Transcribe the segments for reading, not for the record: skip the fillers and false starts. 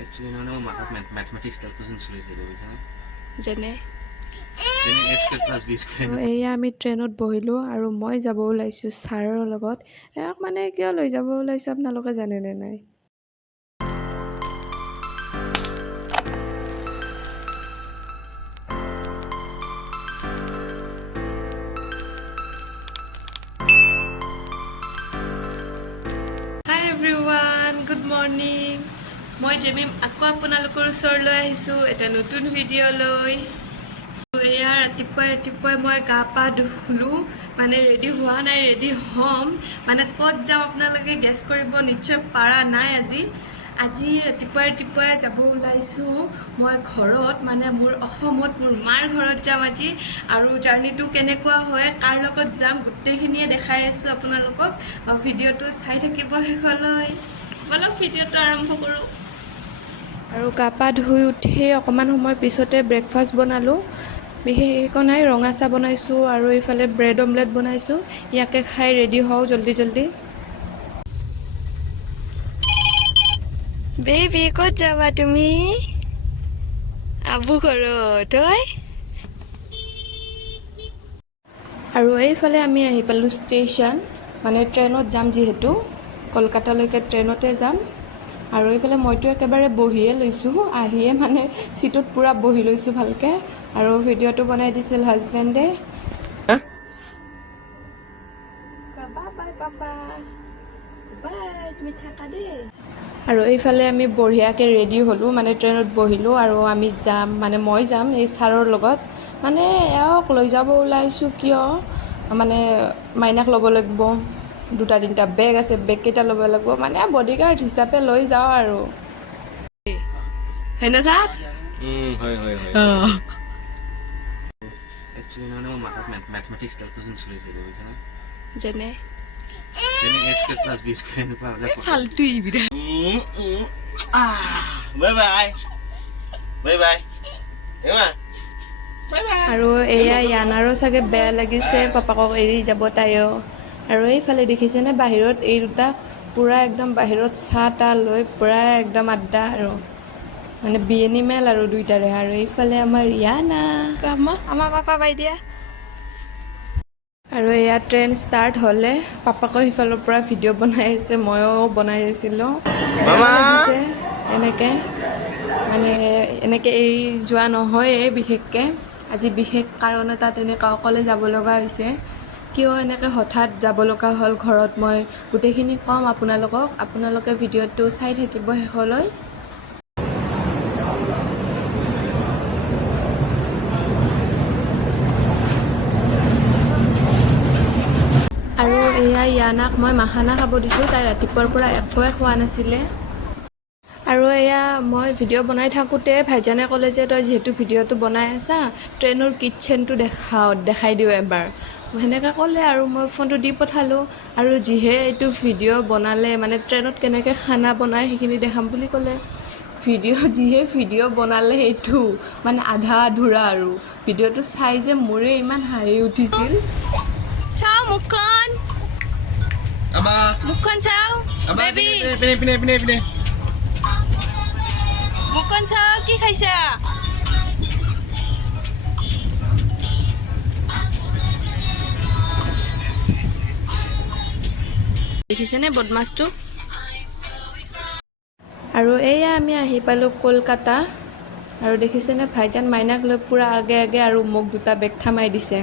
Actually, no, mathematics calculations যেনে square. এয়া আমি ট্ৰেইনত বহিলোঁ আৰু মই যাব ওলাইছোঁ ছাৰৰ লগত। ইয়াক মানে কিয় লৈ যাব ওলাইছোঁ আপোনালোকে জানেনে নাই? হাই এভৰিৱান, গুড মৰ্ণিং। মই জেমিম আকৌ আপোনালোকৰ ওচৰলৈ আহিছোঁ এটা নতুন ভিডিঅ' লৈ। এয়া ৰাতিপুৱাই মই গা পা ধুলোঁ, মানে ৰেডি হোৱা নাই, ৰেডি হ'ম। মানে ক'ত যাম আপোনালোকে গেছ কৰিব নিশ্চয় পাৰা নাই। আজি ৰাতিপুৱাই যাব ওলাইছোঁ মই ঘৰত, মানে মোৰ অসমত মোৰ মাৰ ঘৰত যাম আজি। আৰু জাৰ্ণিটো কেনেকুৱা হয়, কাৰ লগত যাম, গোটেইখিনিয়ে দেখাই আছোঁ আপোনালোকক। ভিডিঅ'টো চাই থাকিব শেষলৈ। বলক ভিডিঅ'টো আৰম্ভ কৰোঁ। আৰু গা পা ধুই উঠি অকণমান সময় পিছতে ব্ৰেকফাষ্ট বনালোঁ। বিশেষ একো নাই, ৰঙা চাহ বনাইছোঁ আৰু এইফালে ব্ৰেড অমলেট বনাইছোঁ। ইয়াকে খাই ৰেডি হওঁ জল্দি। বেবি ক'ত যাবা তুমি? আবু ঘৰত হয়। আৰু এইফালে আমি আহি পালোঁ ষ্টেচন, মানে ট্ৰেইনত যাম যিহেতু, কলকাতালৈকে ট্ৰেইনতে যাম। আৰু এইফালে মইতো একেবাৰে বহিয়ে লৈছোঁ, আহিয়ে মানে চিটত পূৰা বহি লৈছোঁ ভালকৈ। আৰু ভিডিঅ'টো বনাই দিছিল হাজবেণ্ডে। আৰু এইফালে আমি বঢ়িয়াকৈ ৰেডি হ'লোঁ, মানে ট্ৰেইনত বহিলোঁ আৰু আমি যাম, মানে মই যাম এই ছাৰৰ লগত। মানে এওঁক লৈ যাব ওলাইছোঁ কিয়, মানে মাইনাক ল'ব লাগিব, 2-3টা বেগ আছে, বেগকেইটা ল'ব লাগিব, মানে বডিগাৰ্ড হিচাপে লৈ যাওঁ আৰু। হয়নে ছাৰ? হয়। Actually, no, mathematics calculations যেনে b square. ফাল্টু ইবিৰা। Bye bye. আৰু এয়া ইয়ানাৰো চাগে বেয়া লাগিছে পাপাকক এৰি যাব তাইও। আৰু এইফালে দেখিছেনে বাহিৰত এই দুটা পূৰা একদম বাহিৰত চাহ তাহ লৈ পূৰা একদম আড্ডা, আৰু মানে বিয়েনি মেল আৰু দুইটাৰে। আৰু এইফালে আমাৰ ইয়ানা, আমাৰ পাপা বাই দিয়া। আৰু এয়া ট্ৰেইন ষ্টাৰ্ট হ'লে পাপাকো সিফালৰ পৰা ভিডিঅ' বনাই আছে, ময়ো বনাই আছিলোঁ। বেয়াও লাগিছে এনেকৈ, মানে এনেকৈ এৰি যোৱা নহয়েই বিশেষকৈ। আজি বিশেষ কাৰণ এটা তেনেকৈ অকলে যাব লগা হৈছে। কিয় এনেকৈ হঠাৎ যাব লগা হ'ল ঘৰত, মই গোটেইখিনি ক'ম আপোনালোকক। আপোনালোকে ভিডিঅ'টো চাই থাকিব শেষলৈ। আৰু এয়া ইয়ানাক মই মাখানা খাব দিছোঁ, তাই ৰাতিপুৱাৰ পৰা একোৱে খোৱা নাছিলে। আৰু এয়া মই ভিডিঅ' বনাই থাকোঁতে ভাইজানে ক'লে যে তই যিহেতু ভিডিঅ'টো বনাই আছা, ট্ৰেইনৰ কিটচেনটো দেখাই দিওঁ এবাৰ, সেনেকৈ ক'লে। আৰু মই ফোনটো দি পঠালোঁ। আৰু যিহে এইটো ভিডিঅ' বনালে, মানে ট্ৰেইনত কেনেকৈ খানা বনায় সেইখিনি দেখাম বুলি ক'লে। যিহে ভিডিঅ' বনালে সেইটো মানে আধা আধুৰা। আৰু ভিডিঅ'টো চাই যে মোৰে ইমান হাঁহি উঠিছিল। চাও মুখখন চাও বেবি, মুখখন চাও, কি খাইছা? দেখিছেনে বদমাছটো? আৰু এয়া আমি আহি পালোঁ কলকাতা। আৰু দেখিছেনে ভাইজান মাইনাক লৈ পূৰা আগে আৰু মোক 2টা বেগ থামাই দিছে।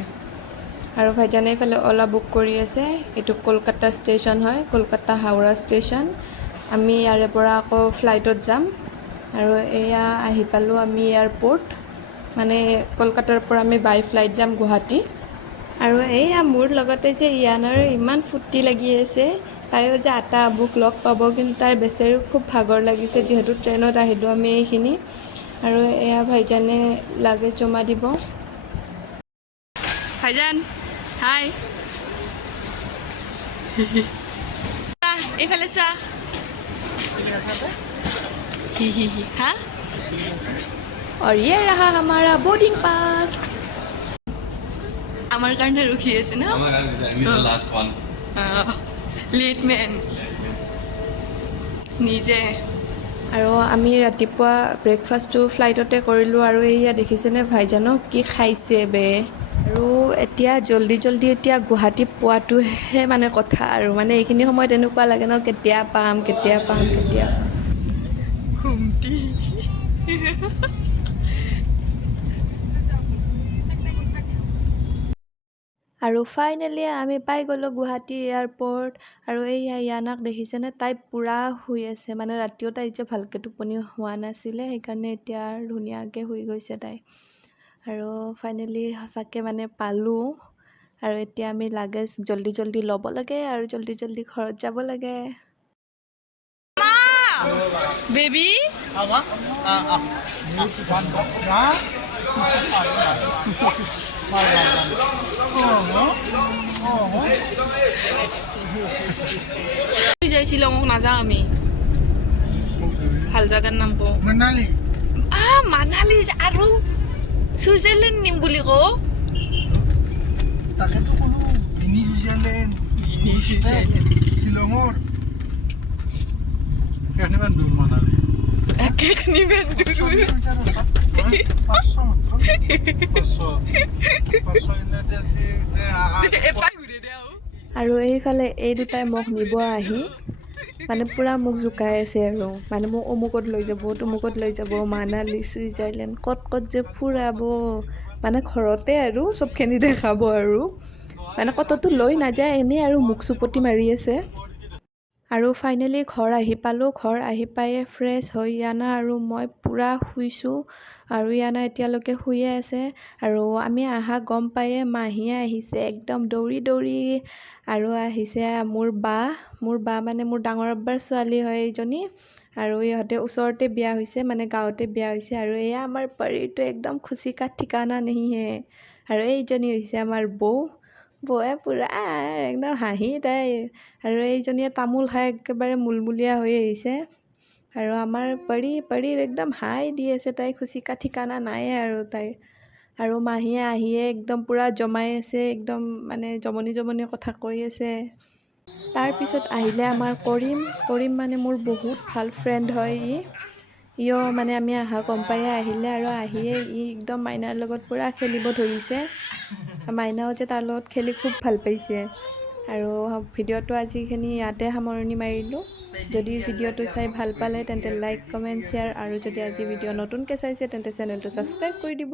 আৰু ভাইজানে এইফালে অ'লা বুক কৰি আছে। এইটো কলকাতা ষ্টেচন হয়, কলকাতা হাওৰা ষ্টেচন। আমি ইয়াৰে পৰা আকৌ ফ্লাইটত যাম। আৰু এয়া আহি পালোঁ আমি এয়াৰপৰ্ট, মানে কলকাতাৰ পৰা আমি বাই ফ্লাইট যাম গুৱাহাটী। আৰু এয়া মোৰ লগতে যে ইয়ানাৰ ইমান ফূৰ্তি লাগি আছে, তাইও যে আটা আবুক লগ পাব, কিন্তু তাইৰ বেচেৰো খুব ভাগৰ লাগিছে যিহেতু ট্ৰেইনত আহিলোঁ আমি এইখিনি। আৰু এয়া ভাইজানে লাগেজ জমা দিব। ভাইজান হাই, এইফালে চোৱা। হা, और ये रहा हमारा बोर्डिंग पास। আমাৰ কাৰণে ৰুখি আছে না, আমাৰ কাৰণে লাস্ট ওয়ান লেট ম্যান নিজে আৰু আমি ৰাতিপুৱা ব্ৰেকফাষ্টটো ফ্লাইটতে কৰিলোঁ আৰু এইয়া দেখিছেনে ভাইজানক কি খাইছে বে আৰু এতিয়া জল্দি এতিয়া গুৱাহাটী পোৱাটোহে মানে কথা আৰু মানে এইখিনি সময়ত এনেকুৱা লাগে ন কেতিয়া পাম ঘুমটি আৰু ফাইনেলি আমি পাই গ'লোঁ গুৱাহাটী এয়াৰপৰ্ট আৰু এইয়া ইয়ানাক দেখিছেনে তাই পূৰা শুই আছে মানে ৰাতিও তাই যে ভালকৈ টোপনি হোৱা নাছিলে সেইকাৰণে এতিয়া ধুনীয়াকৈ শুই গৈছে তাই আৰু ফাইনেলি সঁচাকৈ মানে পালোঁ আৰু এতিয়া আমি লাগেজ জল্দি ল'ব লাগে আৰু জল্দি ঘৰত যাব লাগে বেবী শ্বিলঙক নাযাওঁ আমি ভাল জাগাৰ নাম কওঁ মানালী আৰু ছুইজাৰলেণ্ড নিম বুলি কওঁ তাকেতো ক'লো মিনি ছুইজাৰলেণ্ড শ্বিলঙৰ কেইখনিমান দূৰ মানালী 500 আৰু এইফালে এই দুটাই মোক নিব আহি মানে পূৰা মোক জোকাই আছে আৰু মানে মোক অমুকত লৈ যাব মানালী ছুইজাৰলেণ্ড ক'ত যে ফুৰাব মানে ঘৰতে আৰু চবখিনি দেখাব আৰু মানে ক'ততো লৈ নাযায় এনেই আৰু মুখ চুপতি মাৰি আছে আৰু ফাইনেলি ঘৰ আহি পালোঁ ঘৰ আহি পায়ে ফ্ৰেছ হৈ ইয়ানা আৰু মই পূৰা শুইছোঁ আৰু ইয়ানা এতিয়ালৈকে শুয়ে আছে আৰু আমি আহা গম পায়ে মাহীয়ে আহিছে একদম দৌৰি আৰু আহিছে মোৰ বা মানে মোৰ ডাঙৰ আব্বাৰ ছোৱালী হয় এইজনী আৰু ইহঁতে ওচৰতে বিয়া হৈছে মানে গাঁৱতে বিয়া হৈছে আৰু এয়া আমাৰ পৰিটো একদম খুচি কা ঠিকানা নেহিহে আৰু এইজনী হৈছে আমাৰ বৌয়ে পূৰা একদম হাঁহি তাই আৰু এইজনীয়ে তামোল খাই একেবাৰে মুলমূলীয়া হৈ আহিছে আৰু আমাৰ পৰীৰ একদম হাই দি আছে তাই খুচি কা ঠিকানা নায়ে আৰু তাইৰ আৰু মাহীয়ে আহিয়ে একদম পূৰা জমাই আছে একদম মানে জমনি কথা কৈ আছে তাৰপিছত আহিলে আমাৰ কৰিম মানে মোৰ বহুত ভাল ফ্ৰেণ্ড হয় ইও মানে আমি আহা গম পায়ে আহিলে আৰু আহিয়ে একদম মাইনাৰ লগত পূৰা খেলিব ধৰিছে মাইনাও যে তাৰ লগত খেলি খুব ভাল পাইছে আৰু ভিডিঅ'টো আজিখিনি ইয়াতে সামৰণি মাৰিলোঁ যদি ভিডিঅ'টো চাই ভাল পালে তেন্তে লাইক কমেণ্ট শ্বেয়াৰ আৰু যদি আজি ভিডিঅ' নতুনকৈ চাইছে তেন্তে চেনেলটো ছাবস্ক্ৰাইব কৰি দিব